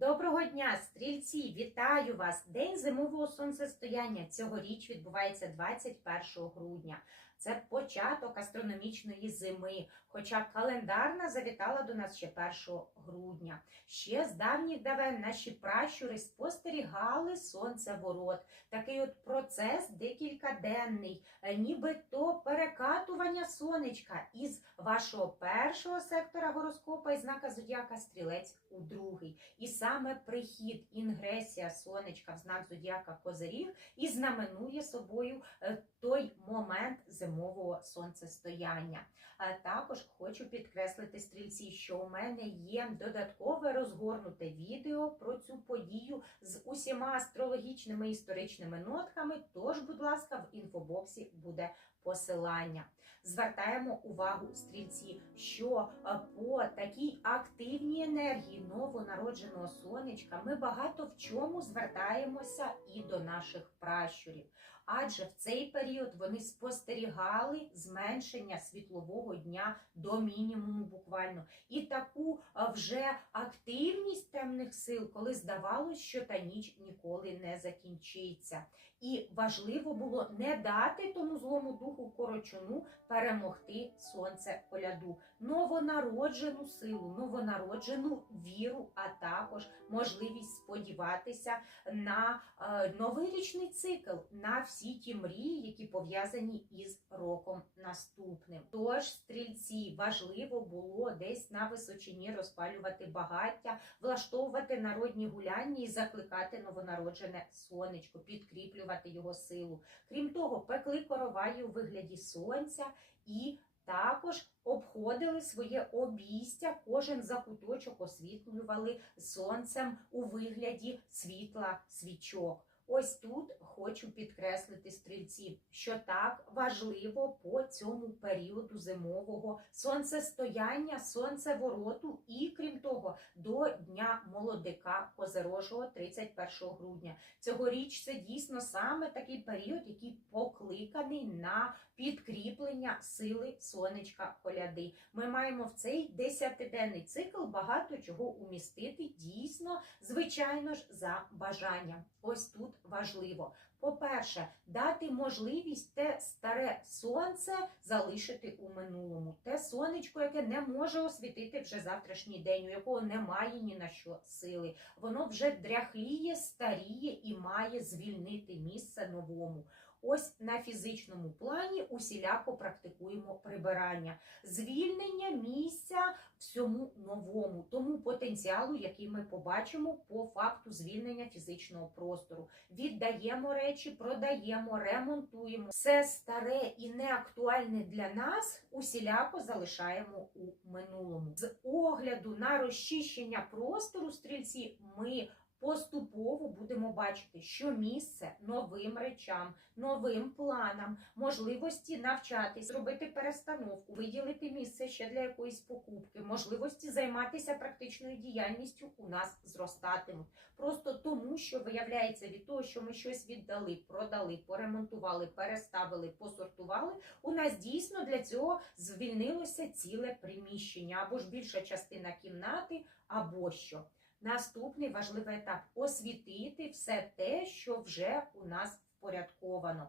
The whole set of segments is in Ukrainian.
Доброго дня, стрільці! Вітаю вас! День зимового сонцестояння цьогоріч відбувається 21 грудня. Це початок астрономічної зими, хоча календарна завітала до нас ще 1 грудня. Ще з давніх давен наші пращури спостерігали сонцеворот. Такий от процес декількаденний, е, нібито перекатування сонечка із вашого першого сектора гороскопа і знака зодіака стрілець у другий. І саме прихід, інгресія сонечка в знак зодіака Козиріг і знаменує собою е, той момент зимового сонцестояння. А також хочу підкреслити стрільці, що у мене є додаткове розгорнуте відео про цю подію з усіма астрологічними історичними нотками. Тож, будь ласка, в інфобоксі буде посилання. Звертаємо увагу стрільці, що по такій активній енергії новонародженого сонечка ми багато в чому звертаємося і до наших пращурів. Адже в цей період вони спостерігали зменшення світлового дня до мінімуму буквально. І таку вже активність темних сил, коли здавалось, що та ніч ніколи не закінчиться. І важливо було не дати тому злому духу корочуну перемогти сонце коляду, новонароджену силу, новонароджену віру, а також можливість сподіватися на е, новий річний цикл, на всі ті мрії, які пов'язані із роком наступним. Тож, стрільці, важливо було десь на височині розпалювати багаття, влаштовувати народні гуляння і закликати новонароджене сонечко, підкріплювати його силу. Крім того, пекли короваї у вигляді сонця і також обходили своє обійстя, кожен закуточок освітлювали сонцем у вигляді світла свічок. Ось тут хочу підкреслити стрільці, що так важливо по цьому періоду зимового сонцестояння, сонцевороту і, крім того, до Дня молодика Козерожого 31 грудня. Цьогоріч це дійсно саме такий період, який покликаний на підкріплення сили сонечка коляди. Ми маємо в цей десятиденний цикл багато чого умістити дійсно, звичайно ж, за бажанням. Ось тут важливо. По-перше, дати можливість те старе сонце залишити у минулому, те сонечко, яке не може освітити вже завтрашній день, у якого немає ні на що сили. Воно вже дряхліє, старіє і має звільнити місце новому. Ось на фізичному плані усіляко практикуємо прибирання, звільнення місця всьому новому, тому потенціалу, який ми побачимо по факту звільнення фізичного простору. Віддаємо речі, продаємо, ремонтуємо. Все старе і неактуальне для нас усіляко залишаємо у минулому. З огляду на розчищення простору стрільці ми Поступово будемо бачити, що місце новим речам, новим планам, можливості навчатись, зробити перестановку, виділити місце ще для якоїсь покупки, можливості займатися практичною діяльністю у нас зростатимуть. Просто тому, що виявляється від того, що ми щось віддали, продали, поремонтували, переставили, посортували. У нас дійсно для цього звільнилося ціле приміщення або ж більша частина кімнати, або що. Наступний важливий етап освітити все те, що вже у нас впорядковано.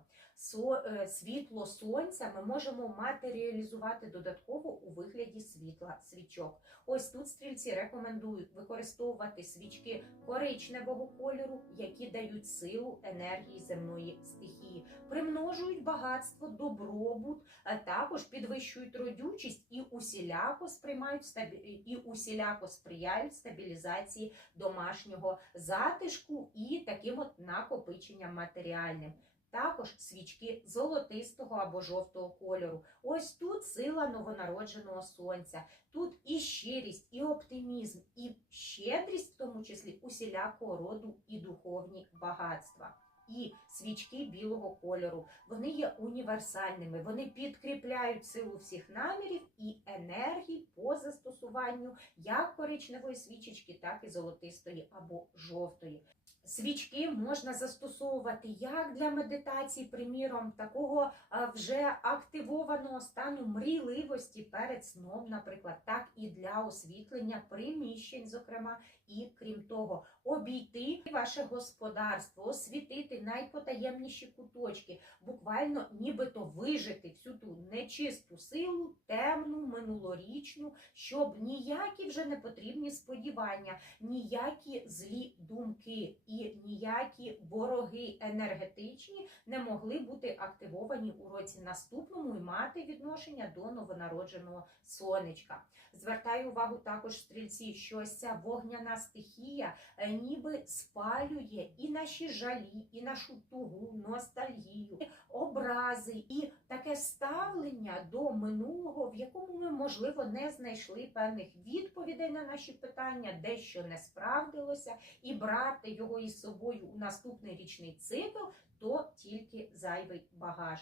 Е, світло сонця ми можемо матеріалізувати додатково у вигляді світла свічок. Ось тут стрільці рекомендують використовувати свічки коричневого кольору, які дають силу енергії земної стихії, примножують багатство, добробут, а також підвищують родючість і усіляко сприймають і усіляко сприяють стабілізації домашнього затишку і таким от накопиченням матеріальним. Також свічки золотистого або жовтого кольору. Ось тут сила новонародженого сонця. Тут і щирість, і оптимізм, і щедрість, в тому числі усілякого роду і духовні багатства. І свічки білого кольору вони є універсальними, вони підкріпляють силу всіх намірів і енергії по застосуванню як коричневої свічечки, так і золотистої або жовтої. Свічки можна застосовувати як для медитації, приміром, такого вже активованого стану мрійливості перед сном, наприклад, так і для освітлення приміщень, зокрема, і, крім того, обійти ваше господарство, освітити найпотаємніші куточки, буквально нібито вижити всю ту нечисту силу, темну, минулорічну, щоб ніякі вже не потрібні сподівання, ніякі злі думки і ніякі вороги енергетичні не могли бути активовані у році наступному і мати відношення до новонародженого сонечка. Звертаю увагу також стрільці, що ця вогняна стихія е, ніби спалює і наші жалі, і нашу тугу, ностальгію, образи, і таке ставлення до минулого, в якому ми, можливо, не знайшли певних відповідей на наші питання, дещо не справдилося, і брати його із собою у наступний річний цикл, то тільки зайвий багаж.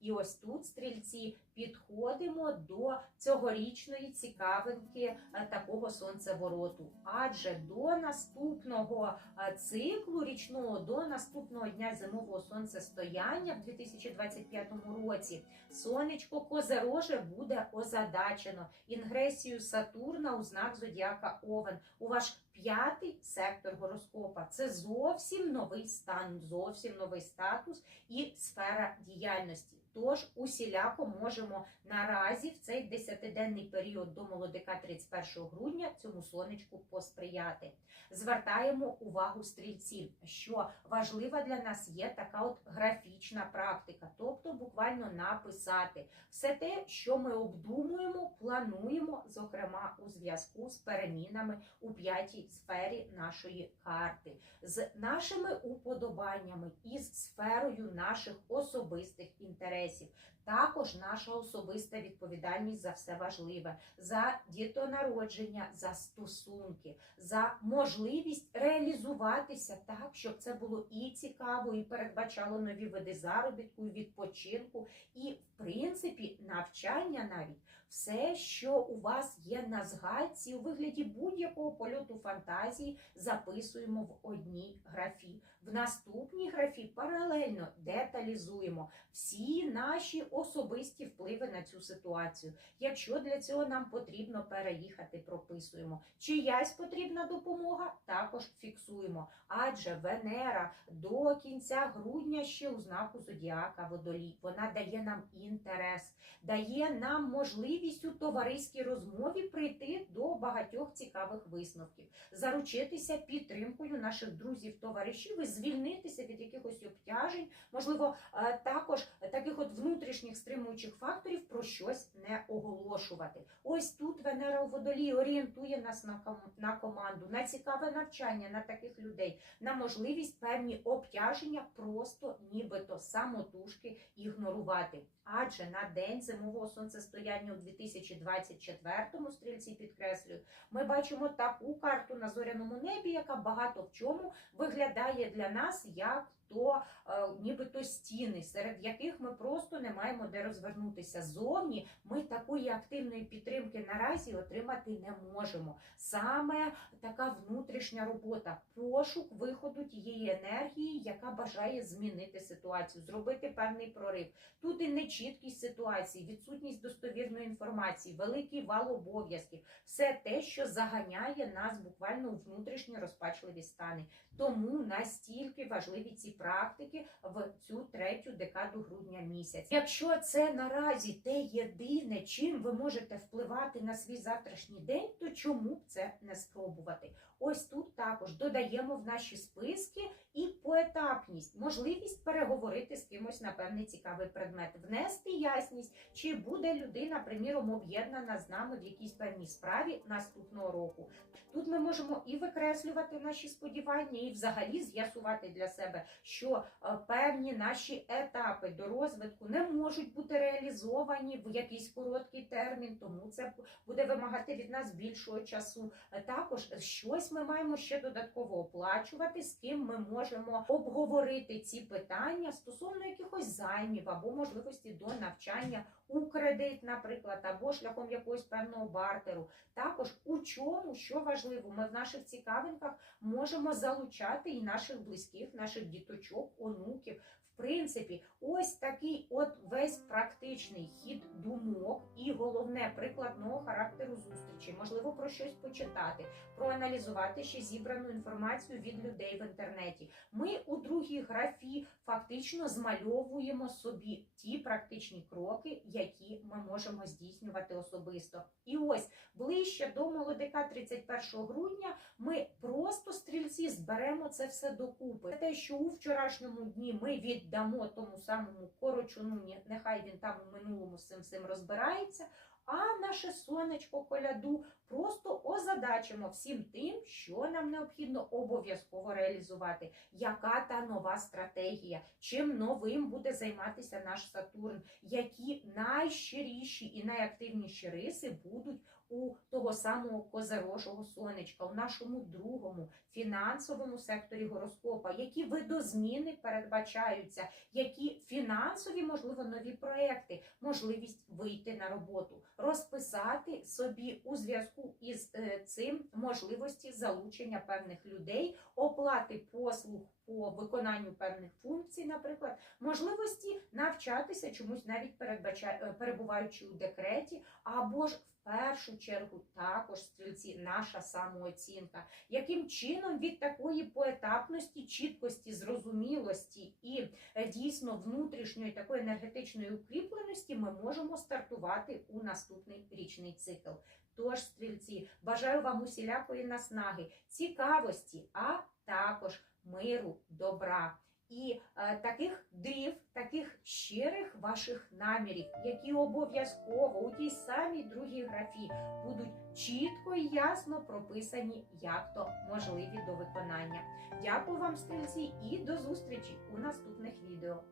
І ось тут, стрільці, підходимо до цьогорічної цікавинки е, такого сонцевороту. Адже до наступного е, циклу річного, до наступного дня зимового сонцестояння в 2025 році сонечко Козероже буде озадачено інгресію Сатурна у знак зодіака Овен у ваш п'ятий сектор гороскопа. Це зовсім новий стан, зовсім новий статус і сфера діяльності. Тож усіляко можемо наразі в цей десятиденний період до молодика 31 грудня цьому сонечку посприяти. Звертаємо увагу стрільців, що важлива для нас є така от графічна практика, тобто буквально написати все те, що ми обдумуємо, плануємо, зокрема у зв'язку з перемінами у п'ятій сфері нашої карти, з нашими уподобаннями і з сферою наших особистих інтересів. Також наша особиста відповідальність за все важливе, за дітонародження, за стосунки, за можливість реалізуватися так, щоб це було і цікаво, і передбачало нові види заробітку, і відпочинку, і, в принципі, навчання навіть. Все, що у вас є на згадці, у вигляді будь-якого польоту фантазії, записуємо в одній графі. В наступній графі паралельно деталізуємо всі наші особисті впливи на цю ситуацію. Якщо для цього нам потрібно переїхати, прописуємо. Чиясь потрібна допомога, також фіксуємо. Адже Венера до кінця грудня ще у знаку зодіака водолій. Вона дає нам інтерес, дає нам можливість у товариській розмові прийти до багатьох цікавих висновків, заручитися підтримкою наших друзів, товаришів і звільнитися від якихось обтяжень, можливо, е, також таких от внутрішніх стримуючих факторів про щось не оголошувати. Ось тут Венера у водолії орієнтує нас на ком- на команду, на цікаве навчання на таких людей, на можливість певні обтяження просто нібито самотужки ігнорувати. Адже на день зимового сонцестояння у 2024 стрільці підкреслюю, ми бачимо таку карту на зоряному небі, яка багато в чому виглядає для нас як то е, нібито стіни, серед яких ми просто не маємо де розвернутися. Зовні ми такої активної підтримки наразі отримати не можемо. Саме така внутрішня робота, пошук виходу тієї енергії, яка бажає змінити ситуацію, зробити певний прорив. Тут і нечіткість ситуації, відсутність достовірної інформації, великий вал обов'язків, все те, що заганяє нас буквально у внутрішні розпачливі стани. Тому настільки важливі ці практики в цю третю декаду грудня місяця. Якщо це наразі те єдине, чим ви можете впливати на свій завтрашній день, то чому б це не спробувати? Ось тут також додаємо в наші списки і поетапність, можливість переговорити з кимось на певний цікавий предмет, внести ясність, чи буде людина, приміром, об'єднана з нами в якійсь певній справі наступного року. Тут ми можемо і викреслювати наші сподівання, і взагалі з'ясувати для себе, що е, певні наші етапи до розвитку не можуть бути реалізовані в якийсь короткий термін, тому це буде вимагати від нас більшого часу. Е, Також щось ми маємо ще додатково оплачувати, з ким ми можемо обговорити ці питання стосовно якихось займів або можливості до навчання у кредит, наприклад, або шляхом якогось певного бартеру. Також у чому, що важливо, ми в наших цікавинках можемо залучати і наших близьких, наших діточок, онуків В принципі, ось такий от весь практичний хід думок і головне прикладного характеру зустрічі. Можливо, про щось почитати, проаналізувати ще зібрану інформацію від людей в інтернеті. Ми у другій графі фактично змальовуємо собі ті практичні кроки, які ми можемо здійснювати особисто. І ось ближче до молодика 31 грудня ми просто стрільці зберемо це все докупи. Те, що у вчорашньому дні ми віддамо тому самому корочуну, нехай він там у минулому з цим всім розбирається. А наше сонечко коляду просто озадачимо всім тим, що нам необхідно обов'язково реалізувати. Яка та нова стратегія? Чим новим буде займатися наш Сатурн? Які найщиріші і найактивніші риси будуть у того самого козерожого сонечка, у нашому другому фінансовому секторі гороскопа, які видозміни передбачаються, які фінансові, можливо, нові проекти, можливість вийти на роботу, розписати собі у зв'язку із е, цим можливості залучення певних людей, оплати послуг по виконанню певних функцій, наприклад, можливості навчатися чомусь навіть е, перебуваючи у декреті, або ж першу чергу також стрільці наша самооцінка. Яким чином від такої поетапності, чіткості, зрозумілості і е, дійсно внутрішньої такої енергетичної укріпленості ми можемо стартувати у наступний річний цикл. Тож, стрільці, бажаю вам усілякої наснаги, цікавості, а також миру, добра і е, таких дрів, таких щирих ваших намірів, які обов'язково у тій самій другій графі будуть чітко і ясно прописані, як то можливі до виконання. Дякую вам, стрільці, і до зустрічі у наступних відео.